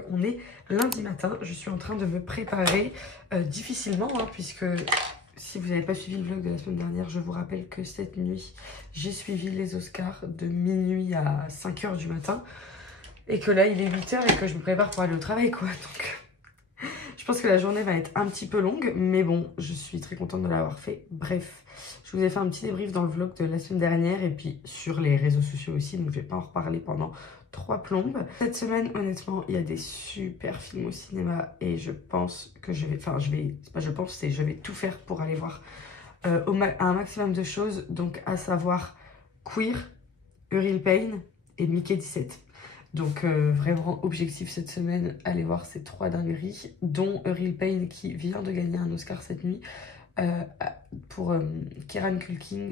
vlog. On est lundi matin, je suis en train de me préparer difficilement hein, puisque si vous n'avez pas suivi le vlog de la semaine dernière, je vous rappelle que cette nuit, j'ai suivi les Oscars de minuit à 5 h du matin et que là il est 8 h et que je me prépare pour aller au travail quoi. Donc je pense que la journée va être un petit peu longue, mais bon, je suis très contente de l'avoir fait. Bref, je vous ai fait un petit débrief dans le vlog de la semaine dernière et puis sur les réseaux sociaux aussi, donc je vais pas en reparler pendant 3 plombes. Cette semaine, honnêtement, il y a des super films au cinéma et je pense que je vais, c'est pas je pense, c'est je vais tout faire pour aller voir un maximum de choses, donc à savoir Queer, Uriel Payne et Mickey 17. Donc vraiment objectif cette semaine, aller voir ces 3 dingueries, dont Uriel Payne qui vient de gagner un Oscar cette nuit pour Kieran Culkin,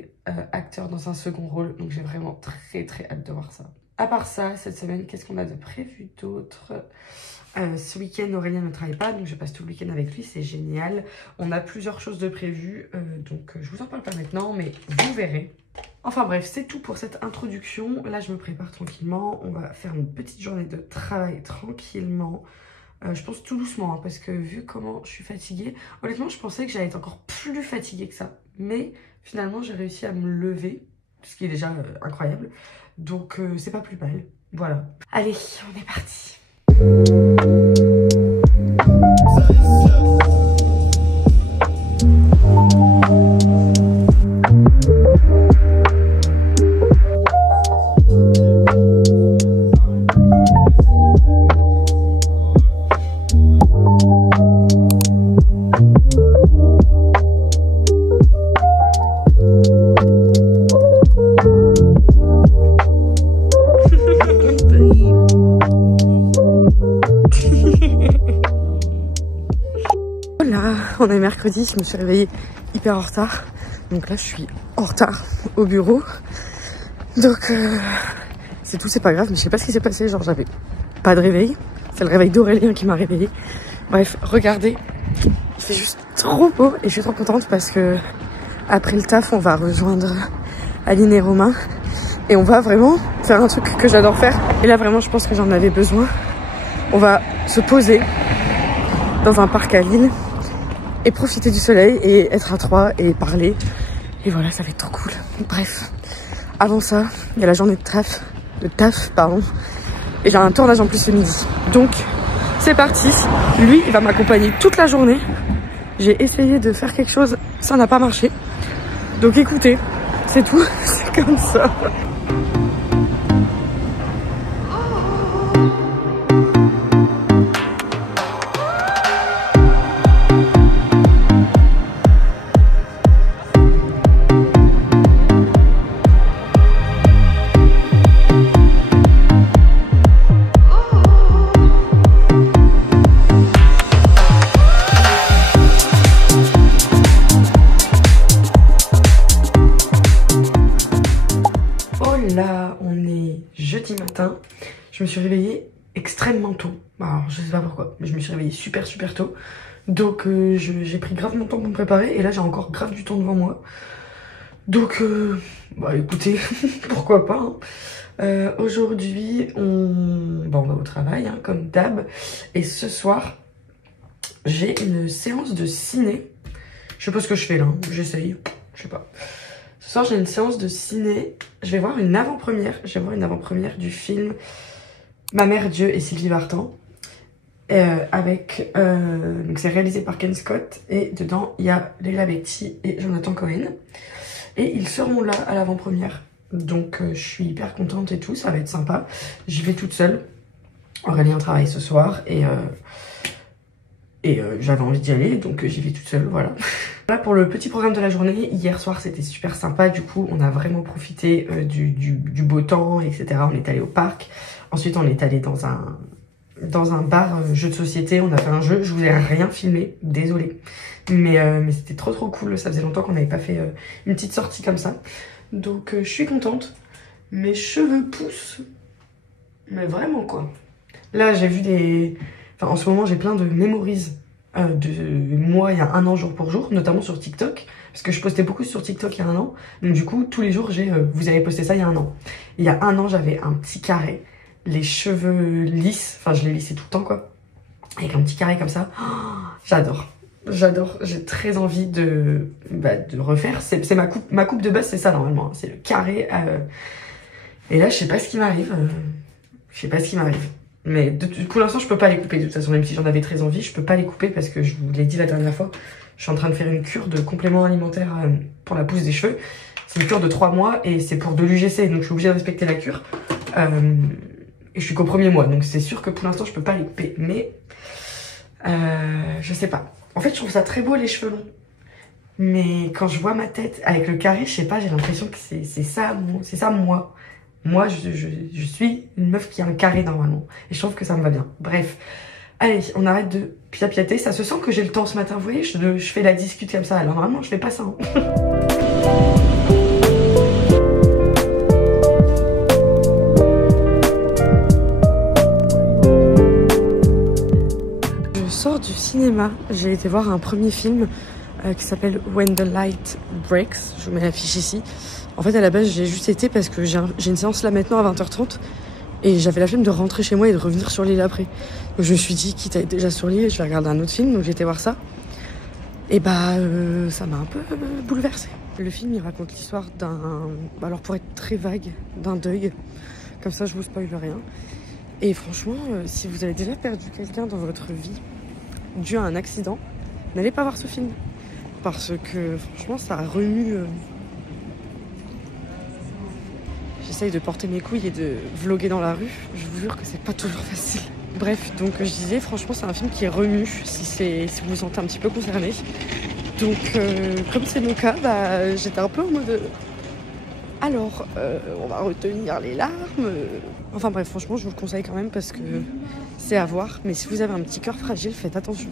acteur dans un second rôle. Donc j'ai vraiment très hâte de voir ça. À part ça, cette semaine, qu'est-ce qu'on a de prévu d'autre? Ce week-end, Aurélien ne travaille pas, donc je passe tout le week-end avec lui, c'est génial. On a plusieurs choses de prévues, donc je vous en parle pas maintenant, mais vous verrez. Enfin bref, c'est tout pour cette introduction. Là, je me prépare tranquillement. On va faire une petite journée de travail tranquillement. Je pense tout doucement, hein, parce que vu comment je suis fatiguée, honnêtement, je pensais que j'allais être encore plus fatiguée que ça. Mais finalement, j'ai réussi à me lever, ce qui est déjà incroyable. Donc, c'est pas plus mal. Voilà. Allez, on est parti. On est mercredi, je me suis réveillée hyper en retard. Donc là, je suis en retard au bureau. Donc, c'est tout, c'est pas grave. Mais je sais pas ce qui s'est passé. Genre, j'avais pas de réveil. C'est le réveil d'Aurélien qui m'a réveillée. Bref, regardez. Il fait juste trop beau. Et je suis trop contente parce que après le taf, on va rejoindre Aline et Romain. Et on va vraiment faire un truc que j'adore faire. Et là, vraiment, je pense que j'en avais besoin. On va se poser dans un parc à Lille et profiter du soleil et être à 3 et parler. Et voilà, ça va être trop cool. Bref, avant ça, il y a la journée de taf, pardon. Et j'ai un tournage en plus ce midi. Donc, c'est parti. Lui, il va m'accompagner toute la journée. J'ai essayé de faire quelque chose, ça n'a pas marché. Donc écoutez, c'est tout. C'est comme ça. Là, on est jeudi matin. Je me suis réveillée extrêmement tôt. Alors, je sais pas pourquoi, mais je me suis réveillée super tôt. Donc, j'ai pris grave mon temps pour me préparer. Et là, j'ai encore grave du temps devant moi. Donc, bah écoutez, pourquoi pas. Hein. Aujourd'hui, on va au travail, hein, comme d'hab. Et ce soir, j'ai une séance de ciné. Je sais pas ce que je fais là, hein. J'essaye, je sais pas. Ce soir, j'ai une séance de ciné. Je vais voir une avant-première. Je vais voir une avant-première du film Ma mère Dieu et Sylvie Vartan. Donc c'est réalisé par Ken Scott. Et dedans, il y a Leila Bekti et Jonathan Cohen. Et ils seront là à l'avant-première. Donc je suis hyper contente et tout. Ça va être sympa. J'y vais toute seule. Aurélien travaille ce soir. Et j'avais envie d'y aller. Donc j'y vais toute seule, voilà. Voilà pour le petit programme de la journée. Hier soir c'était super sympa, du coup on a vraiment profité du beau temps, etc. On est allé au parc, ensuite on est allé dans un bar jeu de société, on a fait un jeu, je vous ai rien filmé, désolée. Mais c'était trop cool, ça faisait longtemps qu'on n'avait pas fait une petite sortie comme ça. Donc je suis contente, mes cheveux poussent, mais vraiment quoi. Là j'ai vu en ce moment j'ai plein de memories de moi il y a 1 an jour pour jour, notamment sur TikTok, parce que je postais beaucoup sur TikTok il y a 1 an, donc du coup tous les jours j'ai vous avez posté ça il y a 1 an. Il y a 1 an j'avais un petit carré, les cheveux lisses, enfin je les lissais tout le temps quoi, avec un petit carré comme ça. Oh, j'adore. J'adore, j'ai très envie de refaire. C'est ma coupe de base, c'est ça normalement. C'est le carré. Et là, je sais pas ce qui m'arrive. Je sais pas ce qui m'arrive. Mais pour l'instant, je peux pas les couper. De toute façon, même si j'en avais très envie, je peux pas les couper parce que je vous l'ai dit la dernière fois. Je suis en train de faire une cure de compléments alimentaires pour la pousse des cheveux. C'est une cure de 3 mois et c'est pour de l'UGC. Donc, je suis obligée de respecter la cure. Et je suis qu'au 1er mois. Donc, c'est sûr que pour l'instant, je peux pas les couper. Mais je sais pas. En fait, je trouve ça très beau les cheveux longs. Mais quand je vois ma tête avec le carré, je sais pas, j'ai l'impression que c'est ça moi. Moi, je suis une meuf qui a un carré normalement. Et je trouve que ça me va bien. Bref. Allez, on arrête de piapiater. Ça se sent que j'ai le temps ce matin. Vous voyez, je fais la discute comme ça. Alors normalement, je fais pas ça. Hein. Du cinéma, j'ai été voir un premier film qui s'appelle When the Light Breaks. Je vous mets l'affiche ici. En fait, à la base, j'ai juste été parce que j'ai une séance là maintenant à 20h30 et j'avais la flemme de rentrer chez moi et de revenir sur l'île après. Donc je me suis dit, quitte à être déjà sur l'île, je vais regarder un autre film. Donc j'ai été voir ça. Et ça m'a un peu bouleversée. Le film, il raconte l'histoire alors pour être très vague, d'un deuil. Comme ça, je vous spoil rien. Et franchement, si vous avez déjà perdu quelqu'un dans votre vie dû à un accident, n'allez pas voir ce film. Parce que franchement, ça remue. J'essaye de porter mes couilles et de vloguer dans la rue. Je vous jure que c'est pas toujours facile. Bref, donc je disais, franchement, c'est un film qui remue si vous vous sentez un petit peu concerné. Donc, comme c'est mon cas, j'étais un peu en mode... Alors, on va retenir les larmes. Enfin bref, franchement, je vous le conseille quand même parce que c'est à voir. Mais si vous avez un petit cœur fragile, faites attention.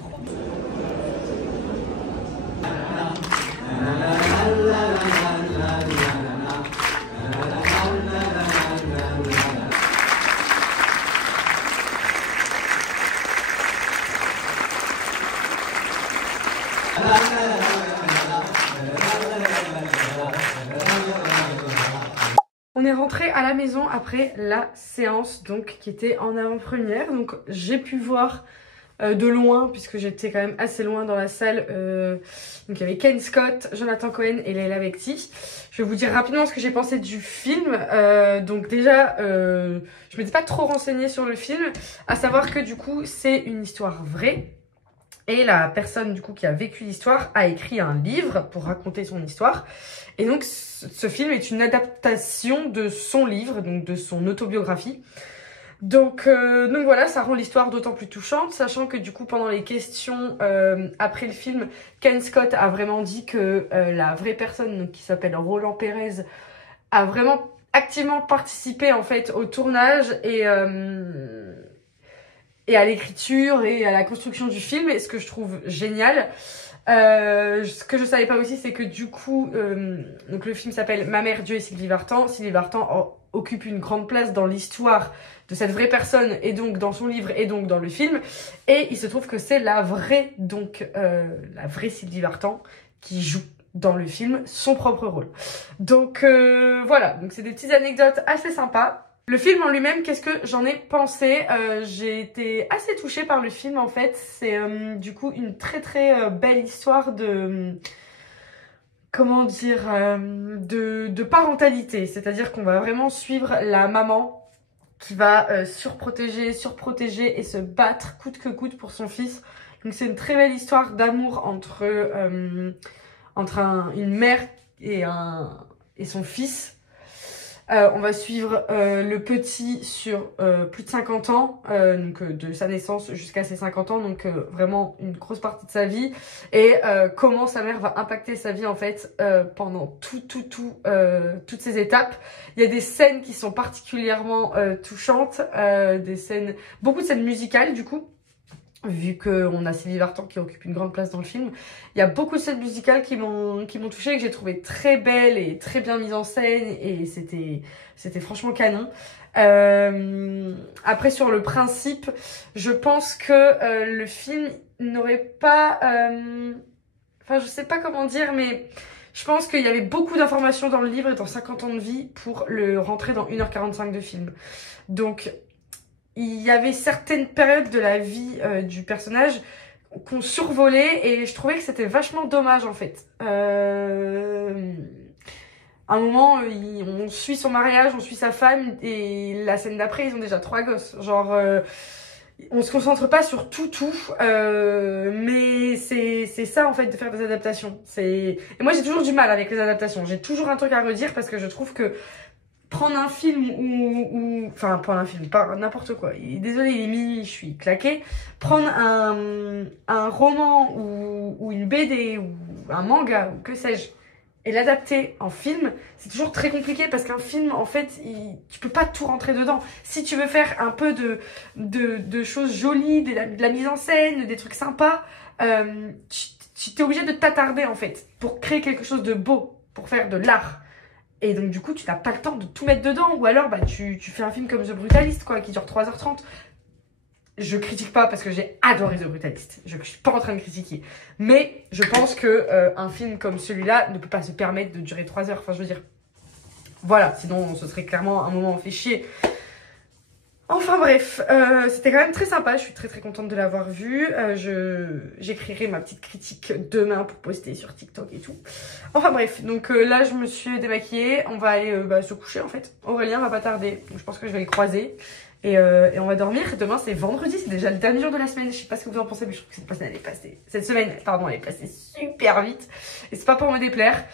On est rentré à la maison après la séance donc qui était en avant-première. Donc j'ai pu voir de loin puisque j'étais quand même assez loin dans la salle. Donc il y avait Ken Scott, Jonathan Cohen et Leila Bekti. Je vais vous dire rapidement ce que j'ai pensé du film. Donc déjà, je m'étais pas trop renseignée sur le film. À savoir que du coup c'est une histoire vraie. Et la personne du coup qui a vécu l'histoire a écrit un livre pour raconter son histoire. Et donc ce film est une adaptation de son livre, donc de son autobiographie. Donc voilà, ça rend l'histoire d'autant plus touchante, sachant que du coup pendant les questions après le film, Ken Scott a vraiment dit que la vraie personne donc, qui s'appelle Roland Pérez a vraiment activement participé en fait au tournage et à l'écriture et à la construction du film, et ce que je trouve génial. Ce que je savais pas aussi, c'est que du coup, donc le film s'appelle Ma mère, Dieu et Sylvie Vartan. Sylvie Vartan occupe une grande place dans l'histoire de cette vraie personne, et donc dans son livre, et donc dans le film. Et il se trouve que c'est la vraie Sylvie Vartan qui joue dans le film son propre rôle. Donc voilà, donc c'est des petites anecdotes assez sympas. Le film en lui-même, qu'est-ce que j'en ai pensé? J'ai été assez touchée par le film en fait. C'est du coup une très très belle histoire de... comment dire, de parentalité. C'est-à-dire qu'on va vraiment suivre la maman qui va surprotéger et se battre coûte que coûte pour son fils. Donc c'est une très belle histoire d'amour entre une mère et son fils. On va suivre le petit sur plus de 50 ans, donc de sa naissance jusqu'à ses 50 ans, donc vraiment une grosse partie de sa vie, et comment sa mère va impacter sa vie en fait pendant toutes ces étapes. Il y a des scènes qui sont particulièrement touchantes, beaucoup de scènes musicales du coup. Vu qu'on a Sylvie Vartan qui occupe une grande place dans le film, il y a beaucoup de scènes musicales qui m'ont touchée, que j'ai trouvé très belles et très bien mises en scène, et c'était franchement canon. Après sur le principe, je pense que le film n'aurait pas... Enfin je sais pas comment dire, mais je pense qu'il y avait beaucoup d'informations dans le livre et dans 50 ans de vie pour le rentrer dans 1h45 de film. Donc... il y avait certaines périodes de la vie du personnage qu'on survolait et je trouvais que c'était vachement dommage en fait. À un moment, on suit son mariage, on suit sa femme et la scène d'après, ils ont déjà 3 gosses. Genre, on se concentre pas sur tout, mais c'est ça en fait de faire des adaptations. Et moi j'ai toujours du mal avec les adaptations. J'ai toujours un truc à redire parce que je trouve que prendre un film enfin prendre un film, pas n'importe quoi. Désolée, il est minuit, je suis claquée. Prendre un roman ou une BD ou un manga ou que sais-je et l'adapter en film, c'est toujours très compliqué parce qu'un film, en fait, tu peux pas tout rentrer dedans. Si tu veux faire un peu de choses jolies, de la mise en scène, des trucs sympas, tu t'es obligé de t'attarder, en fait, pour créer quelque chose de beau, pour faire de l'art. Et donc, du coup, tu n'as pas le temps de tout mettre dedans. Ou alors, bah, tu fais un film comme The Brutalist, quoi, qui dure 3h30. Je critique pas parce que j'ai adoré The Brutalist. Je suis pas en train de critiquer. Mais je pense que un film comme celui-là ne peut pas se permettre de durer 3 heures. Enfin, je veux dire, voilà. Sinon, ce serait clairement un moment fait chier. Enfin bref, c'était quand même très sympa. Je suis très contente de l'avoir vu. J'écrirai ma petite critique demain pour poster sur TikTok et tout. Enfin bref, donc là je me suis démaquillée. On va aller se coucher en fait. Aurélien va pas tarder. Donc, je pense que je vais les croiser. Et on va dormir. Demain c'est vendredi, c'est déjà le dernier jour de la semaine. Je sais pas ce que vous en pensez, mais je trouve que cette semaine, pardon, elle est passée super vite. Et c'est pas pour me déplaire,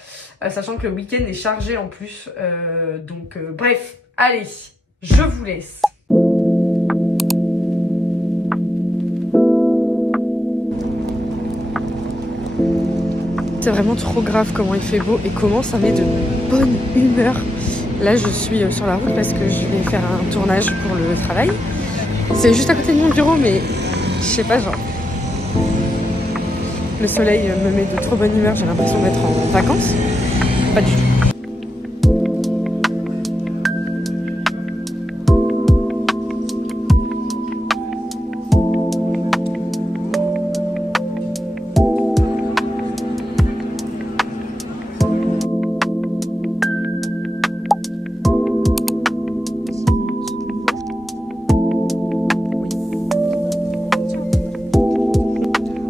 sachant que le week-end est chargé en plus. Donc bref, allez, je vous laisse. C'est vraiment trop grave comment il fait beau et comment ça met de bonne humeur. Là, je suis sur la route parce que je vais faire un tournage pour le travail. C'est juste à côté de mon bureau, mais je sais pas, genre... Le soleil me met de trop bonne humeur, j'ai l'impression d'être en vacances. Pas du tout.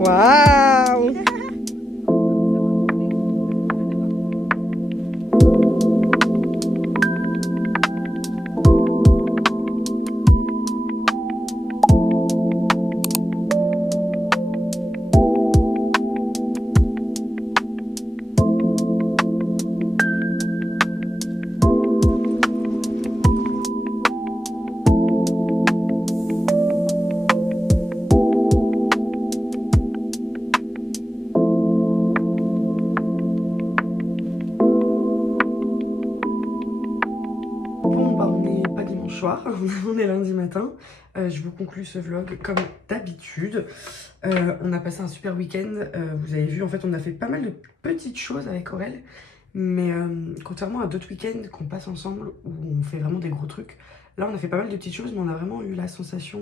Waouh! Soir, on est lundi matin, je vous conclue ce vlog comme d'habitude. On a passé un super week-end, vous avez vu en fait on a fait pas mal de petites choses avec Aurel, mais contrairement à d'autres week-ends qu'on passe ensemble où on fait vraiment des gros trucs, là on a fait pas mal de petites choses mais on a vraiment eu la sensation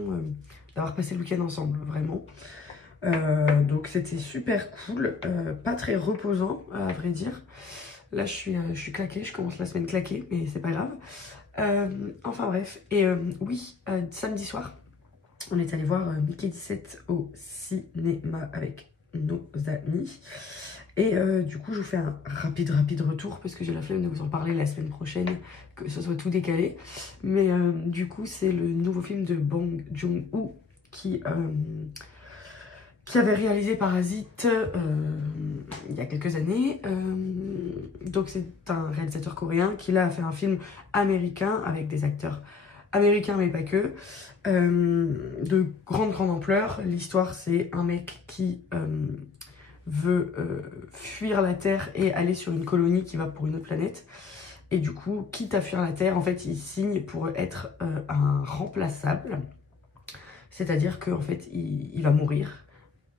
d'avoir passé le week-end ensemble, vraiment. Donc c'était super cool, pas très reposant à vrai dire. Là je suis claquée, je commence la semaine claquée mais c'est pas grave. Enfin bref, et oui, samedi soir, on est allé voir Mickey 17 au cinéma avec nos amis. Et du coup, je vous fais un rapide retour parce que j'ai la flemme de vous en parler la semaine prochaine, que ce soit tout décalé. Mais du coup, c'est le nouveau film de Bong Joon-ho qui avait réalisé Parasite il y a quelques années. Donc c'est un réalisateur coréen qui là a fait un film américain avec des acteurs américains mais pas que, de grande ampleur. L'histoire c'est un mec qui veut fuir la Terre et aller sur une colonie qui va pour une autre planète. Et du coup, quitte à fuir la Terre, en fait il signe pour être un remplaçable. C'est-à-dire qu'en fait il va mourir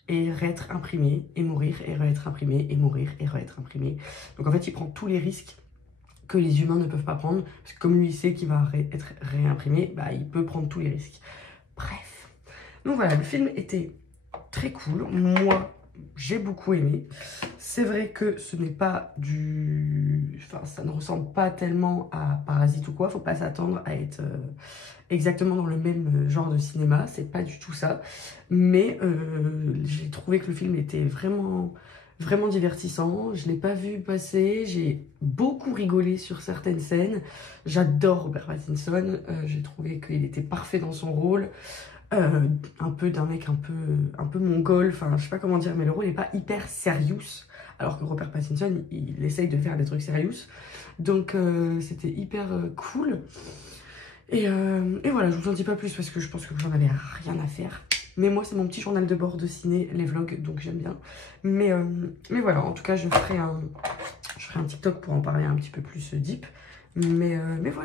et réêtre imprimé, et mourir, et réêtre imprimé, et mourir, et réêtre imprimé. Donc en fait, il prend tous les risques que les humains ne peuvent pas prendre, parce que comme lui, il sait qu'il va être réimprimé, bah, il peut prendre tous les risques. Bref. Donc voilà, le film était très cool. Moi, j'ai beaucoup aimé. C'est vrai que ce n'est pas du... Enfin, ça ne ressemble pas tellement à Parasite ou quoi. Faut pas s'attendre à être exactement dans le même genre de cinéma. C'est pas du tout ça. Mais j'ai trouvé que le film était vraiment divertissant. Je l'ai pas vu passer. J'ai beaucoup rigolé sur certaines scènes. J'adore Robert Pattinson. J'ai trouvé qu'il était parfait dans son rôle. Un peu d'un mec un peu mongol, enfin je sais pas comment dire, mais le rôle n'est pas hyper serious, alors que Robert Pattinson il essaye de faire des trucs serious, donc c'était hyper cool. Et voilà, je vous en dis pas plus parce que je pense que vous en avez rien à faire. Mais moi c'est mon petit journal de bord de ciné, les vlogs, donc j'aime bien. Mais voilà, en tout cas je ferai un TikTok pour en parler un petit peu plus deep. Mais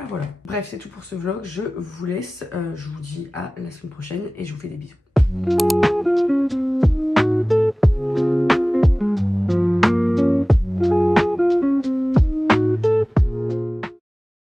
voilà. Bref, c'est tout pour ce vlog. Je vous laisse. Je vous dis à la semaine prochaine et je vous fais des bisous.